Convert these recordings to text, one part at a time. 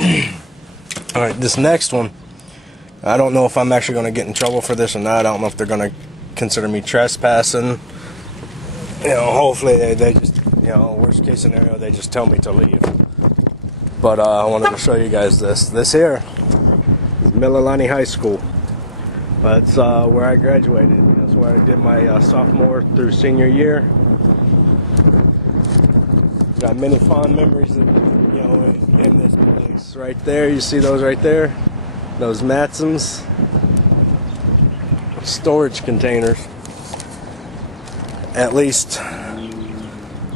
Alright, this next one, I don't know if I'm actually going to get in trouble for this or not. I don't know if they're going to consider me trespassing. You know, hopefully they just, you know, worst case scenario, they just tell me to leave. But I wanted to show you guys this. This here is Mililani High School. That's where I graduated. That's where I did my sophomore through senior year. Got many fond memories of, you know, in this place. Right there, you see those right there? Those Matsons. Storage containers. At least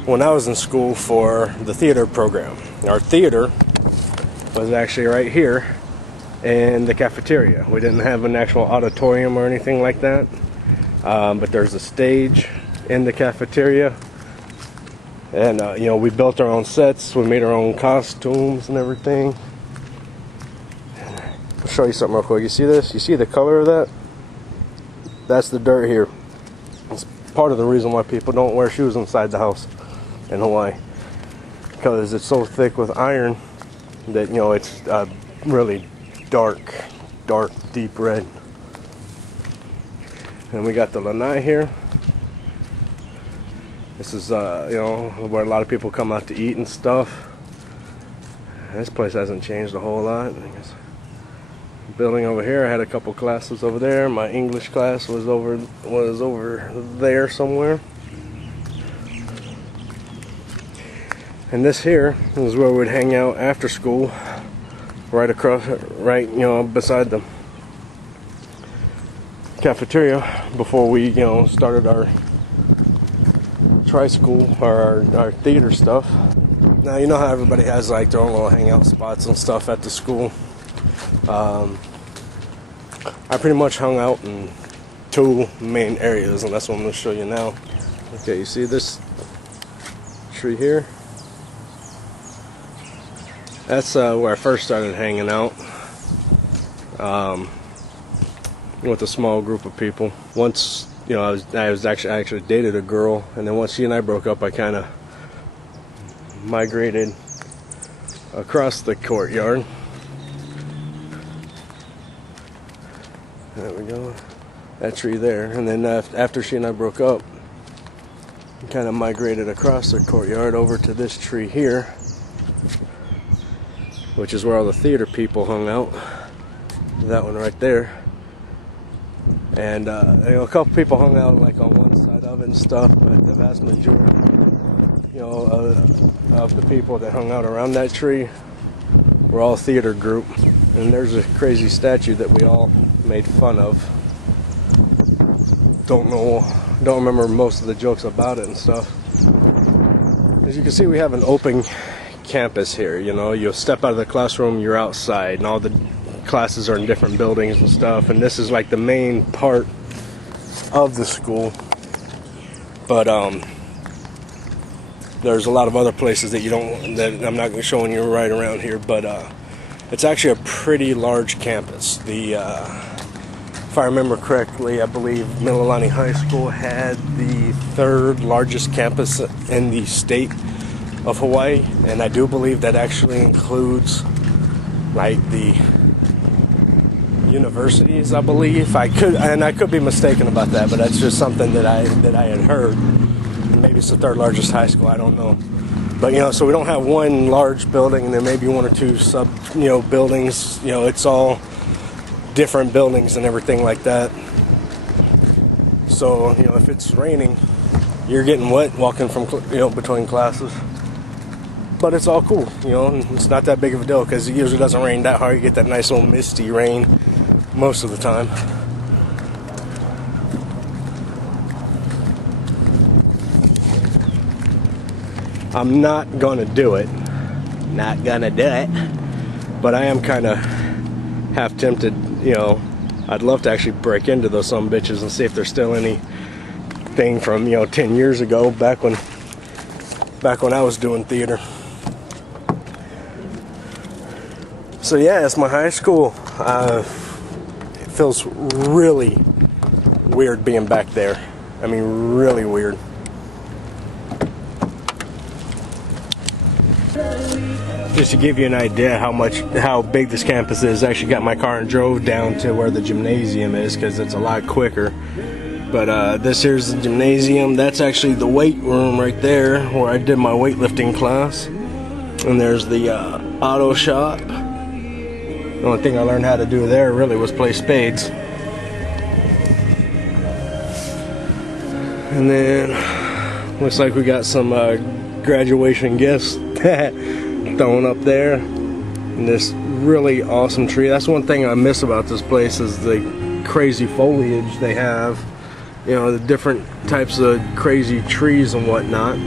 when I was in school for the theater program. Our theater was actually right here in the cafeteria. We didn't have an actual auditorium or anything like that, but there's a stage in the cafeteria, and you know, we built our own sets, we made our own costumes and everything. I'll show you something real quick. You see this? You see the color of that? That's the dirt here. It's part of the reason why people don't wear shoes inside the house in Hawaii, because it's so thick with iron that, you know, it's really dark, deep red. And we got the lanai here. This is, you know, where a lot of people come out to eat and stuff. This place hasn't changed a whole lot. I guess. Building over here, I had a couple classes over there. My English class was over there somewhere. And this here is where we'd hang out after school, right across, right, you know, beside the cafeteria before we, you know, started our tri-school or our theater stuff. Now, you know how everybody has like their own little hangout spots and stuff at the school. I pretty much hung out in two main areas, and that's what I'm going to show you now. Okay, you see this tree here? That's where I first started hanging out with a small group of people. Once, you know, I actually dated a girl, and then once she and I broke up, I kind of migrated across the courtyard. There we go, that tree there. And then after she and I broke up, I kind of migrated across the courtyard over to this tree here, which is where all the theater people hung out. That one right there. And you know, a couple people hung out like on one side of it and stuff, but the vast majority, you know, of the people that hung out around that tree were all theater group. And there's a crazy statue that we all made fun of. Don't remember most of the jokes about it and stuff. As you can see, we have an open campus here. You know, you step out of the classroom, you're outside, and all the classes are in different buildings and stuff. And this is like the main part of the school. But there's a lot of other places that that I'm not showing you right around here. But it's actually a pretty large campus. If I remember correctly, I believe Mililani High School had the third largest campus in the state of Hawaii, and I do believe that actually includes like the universities, I believe. I could be mistaken about that, but that's just something that I had heard. Maybe it's the third largest high school, I don't know. But, you know, so we don't have one large building and then maybe one or two buildings. You know, it's all different buildings and everything like that. So, you know, if it's raining, you're getting wet walking from, you know, between classes. But it's all cool, you know, it's not that big of a deal because it usually doesn't rain that hard. You get that nice little misty rain most of the time. I'm not gonna do it. But I am kind of half tempted, you know. I'd love to actually break into those some bitches and see if there's still anything from, you know, 10 years ago, back when I was doing theater. So yeah, it's my high school. It feels really weird being back there. I mean, really weird. Just to give you an idea how big this campus is, I actually got my car and drove down to where the gymnasium is because it's a lot quicker. But this here's the gymnasium. That's actually the weight room right there where I did my weightlifting class. And there's the auto shop. The only thing I learned how to do there really was play spades. And then looks like we got some graduation gifts thrown up there. And this really awesome tree. That's one thing I miss about this place is the crazy foliage they have. You know, the different types of crazy trees and whatnot.